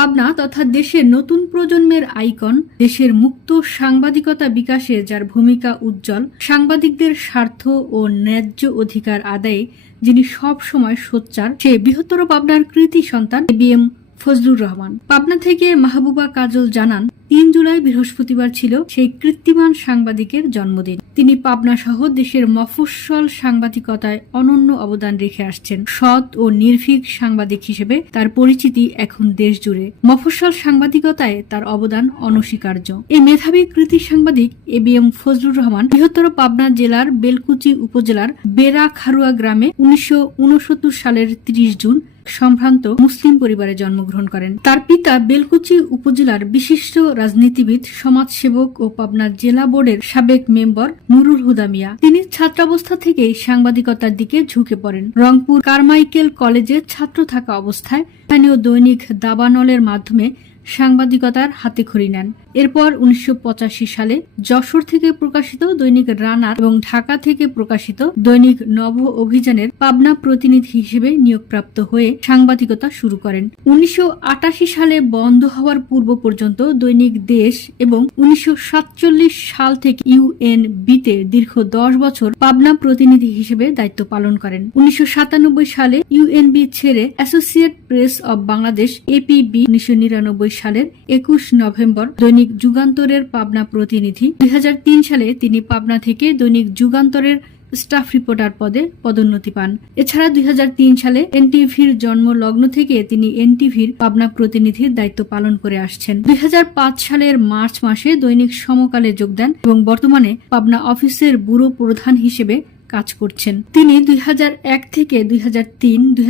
পাবনা তথা দেশের নতুন প্রজন্মের আইকন, দেশের মুক্ত সাংবাদিকতা বিকাশে যার ভূমিকা উজ্জ্বল, সাংবাদিকদের স্বার্থ ও ন্যায্য অধিকার আদায়ে যিনি সব সময় সোচ্চার, সে বৃহত্তর পাবনার কৃতি সন্তান বি এম ফজলুর রহমান। পাবনা থেকে মাহবুবা কাজল জানান, তিন জুলাই বৃহস্পতিবার ছিল সেই কৃত্রিমান সাংবাদিকের জন্মদিন। তিনি পাবনা সহ দেশের মফস্বল সাংবাদিকতায় অনন্য অবদান রেখে আসছেন। সৎ ও নির্ভীক সাংবাদিক হিসেবে তার পরিচিতি এখন দেশ জুড়ে মফস্বল সাংবাদিকতায় তার অবদান অনস্বীকার্য। এই মেধাবী কৃতি সাংবাদিক A B M Fazlur Rahman বৃহত্তর পাবনা জেলার বেলকুচি উপজেলার বেরা খারুয়া গ্রামে উনিশশো উনসত্তর সালের ৩০ জুন সম্ভ্রান্ত মুসলিম পরিবারে জন্মগ্রহণ করেন। তার পিতা বেলকুচি উপজেলার বিশিষ্ট রাজনীতিবিদ, সমাজসেবক ও পাবনা জেলা বোর্ডের সাবেক মেম্বার নুরুল হুদা মিয়া। তিনি ছাত্রাবস্থা থেকেই সাংবাদিকতার দিকে ঝুঁকে পড়েন। রংপুর কারমাইকেল কলেজে ছাত্র থাকা অবস্থায় স্থানীয় দৈনিক দাবানলের মাধ্যমে সাংবাদিকতার হাতে খড়ি নেন। এরপর উনিশশো পঁচাশি সালে যশোর থেকে প্রকাশিত দৈনিক রানার এবং ঢাকা থেকে প্রকাশিত দৈনিক নব অভিযানের পাবনা প্রতিনিধি হিসেবে নিয়োগপ্রাপ্ত হয়ে সাংবাদিকতা শুরু করেন। উনিশশো সালে বন্ধ হওয়ার পূর্ব পর্যন্ত দৈনিক দেশ এবং উনিশশো সাতচল্লিশ সাল থেকে ইউএন বিতে দীর্ঘ দশ বছর পাবনা প্রতিনিধি হিসেবে দায়িত্ব পালন করেন। উনিশশো সাতানব্বই সালে ইউএনবি ছেড়ে associate press of Bangladesh APB উনিশশো সালের একুশ নভেম্বর দৈনিক যুগান্তরের পাবনা প্রতিনিধি। দুই হাজার তিন সালে তিনি পাবনা থেকে দৈনিক যুগান্তরের স্টাফ রিপোর্টার পদে পদোন্নতি পান। এছাড়া দুই সালে এনটিভির জন্ম লগ্ন থেকে তিনি এনটিভির পাবনা প্রতিনিধির দায়িত্ব পালন করে আসছেন। দুই হাজার পাঁচ সালের মার্চ মাসে দৈনিক সমকালে যোগ দেন এবং বর্তমানে পাবনা অফিসের ব্যুরো প্রধান হিসেবে কাজ করছেন। তিনি দুই হাজার এক থেকে দুই দুই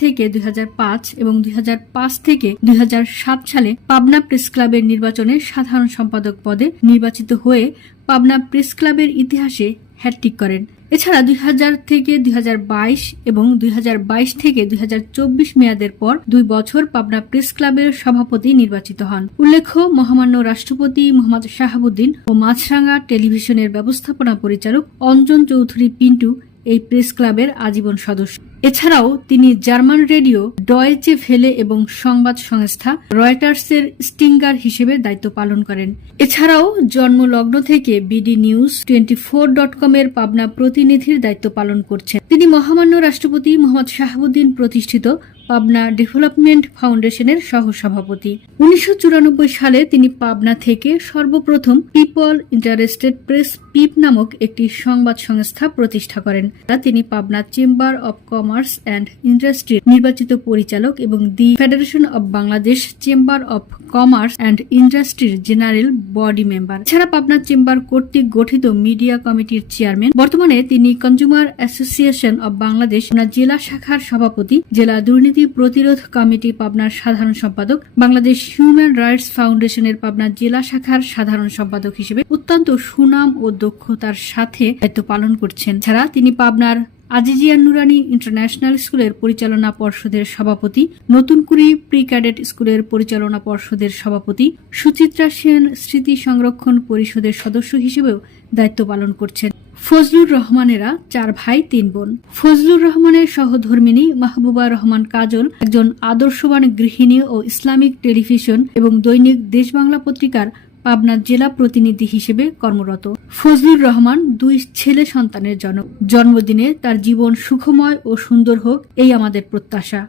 থেকে দুই হাজার পাঁচ এবং দুই হাজার পাঁচ থেকে দুই হাজার সাত সালে পাবনা প্রেস ক্লাবের নির্বাচনে সাধারণ সম্পাদক পদে নির্বাচিত হয়ে পাবনা প্রেস ক্লাবের ইতিহাসে হ্যাট্রিক করেন। এছাড়া দুই হাজার থেকে দুই হাজার বাইশ এবং দুই হাজার বাইশ থেকে দুই হাজার চব্বিশ মেয়াদের পর দুই বছর পাবনা প্রেস ক্লাবের সভাপতি নির্বাচিত হন। উল্লেখ্য, মহামান্য রাষ্ট্রপতি মোহাম্মদ শাহাবুদ্দিন ও মাছরাঙ্গা টেলিভিশনের ব্যবস্থাপনা পরিচালক অঞ্জন চৌধুরী পিন্টু এই প্রেস ক্লাবের আজীবন সদস্য। এছাড়াও তিনি জার্মান রেডিও, ডয়েচে ফেলে এবং সংবাদ সংস্থা রয়টার্সের স্টিঙ্গার হিসেবে দায়িত্ব পালন করেন। এছাড়াও জন্মলগ্ন থেকে bd news twenty four dot com এর পাবনা প্রতিনিধির দায়িত্ব পালন করছেন। তিনি মহামান্য রাষ্ট্রপতি মোহাম্মদ শাহাবুদ্দিন প্রতিষ্ঠিত পাবনা ডেভেলপমেন্ট ফাউন্ডেশনের সহসভাপতি। উনিশশো চুরানব্বই সালে তিনি পাবনা থেকে সর্বপ্রথম পিপল ইন্টারেস্টেড প্রেস পিপ নামক একটি সংবাদ সংস্থা প্রতিষ্ঠা করেন। তিনি Pabna chamber of commerce and ইন্ডাস্ট্রির নির্বাচিত পরিচালক এবং the federation of Bangladesh chamber of commerce and ইন্ডাস্ট্রির জেনারেল বডি মেম্বার। এছাড়া পাবনা চেম্বার কর্তৃক গঠিত মিডিয়া কমিটির চেয়ারম্যান। বর্তমানে তিনি কনজুমার অ্যাসোসিয়েশন অব বাংলাদেশ জেলা শাখার সভাপতি, জেলা দুর্নীতি দুর্নীতি প্রতিরোধ কমিটি পাবনার সাধারণ সম্পাদক, বাংলাদেশ হিউম্যান রাইটস ফাউন্ডেশনের পাবনা জেলা শাখার সাধারণ সম্পাদক হিসেবে অত্যন্ত সুনাম ও দক্ষতার সাথে দায়িত্ব পালন করছেন। ছাড়া তিনি পাবনার আজিজিয়া নুরানি ইন্টারন্যাশনাল স্কুলের পরিচালনা পর্ষদের সভাপতি নতুনকুড়ি প্রি ক্যাডেট স্কুলের পরিচালনা পর্ষদের সভাপতি, সুচিত্রা সেন স্মৃতি সংরক্ষণ পরিষদের সদস্য হিসেবেও দায়িত্ব পালন করছেন। ফজলুর রহমানেরা চার ভাই, তিন বোন। ফজলুর রহমানের সহধর্মিনী মাহবুবা রহমান কাজল একজন আদর্শবান গৃহিণী ও ইসলামিক টেলিভিশন এবং দৈনিক দেশ বাংলা পত্রিকার পাবনা জেলা প্রতিনিধি হিসেবে কর্মরত। ফজলুর রহমান দুই ছেলে সন্তানের জনক। জন্মদিনে তার জীবন সুখময় ও সুন্দর হোক, এই আমাদের প্রত্যাশা।